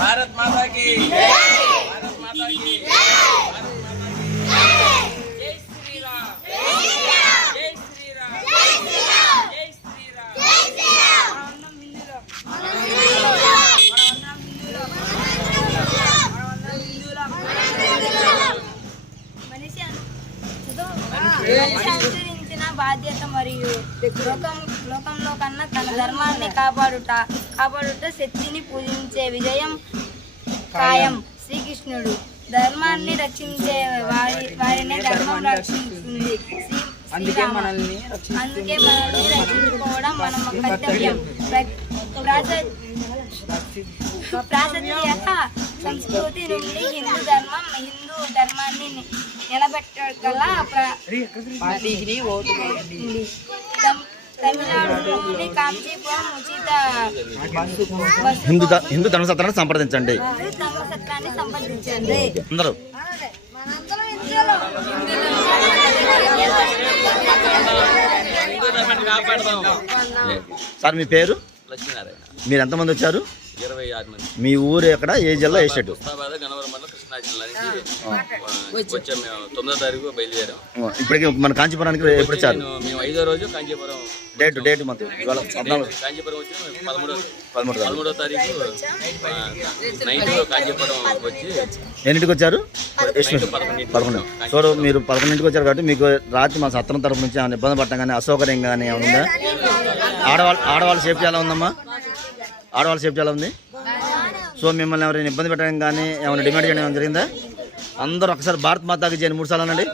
భారత్ మాతా కి భారత్ మాతా కి జై శ్రీరామ్ జై శ్రీరామ్ జై శ్రీరామ్ జై శ్రీరామ్ జై శ్రీరామ్ మనం మనిషి అనుసరించిన బాధ్యత మరియు లోకంలో కన్నా తన ధర్మాన్ని కాపాడుట శక్తిని పూజించే విజయం ఖాయం. శ్రీకృష్ణుడు అందుకే మనల్ని రక్షించుకోవడం మన కర్తవ్యం. ప్రాచీన సంస్కృతి నుండి హిందూ ధర్మాన్ని నిలబెట్టగల తమిళనాడులోని కాంచీపురం ఉచిత హిందూ ధర్మసత్రాన్ని సంప్రదించండి. అందరూ సార్ మీ పేరు? లక్ష్మీనారాయణ. మీరు ఎంతమంది వచ్చారు? 26 మంది. మీ ఊరు ఎక్కడ, ఏ జిల్లా, ఏ స్టేట్? ముస్తాబాద్ గన్నవరం మండలం కృష్ణా జిల్లా నుంచి వచ్చాం. మేము 9వ తారీఖు బయలుదేరాం. ఇప్పటికి మన కాంచీపురానికి ఎప్పుడు వచ్చారు? మేము 5వ రోజు కాంచీపురం డేట్ మొత్తం కాంచీపురం వచ్చి 13వ తారీఖు నైట్ కాంచీపురం వచ్చి ఎన్నింటికి వచ్చారు? 11. సో మీరు 11ంటికి వచ్చారు కాబట్టి మీకు రాత్రి మా సత్రం తరపు నుంచి ఏమైనా ఇబ్బంది పడటం కానీ అసౌకర్యం కానీ ఏమైనా ఉందా? ఆడవాళ్ళ సేఫ్టీ ఎలా ఉందమ్మా? ఆడవాళ్ళ సేఫ్టీ ఎలా ఉంది? సో మిమ్మల్ని ఎవరైనా ఇబ్బంది పెట్టడం కానీ ఏమైనా డిమాండ్ చేయడం జరిగిందా? అందరూ ఒకసారి భారత్ మాతాకి జై 3 సార్లు అనండి.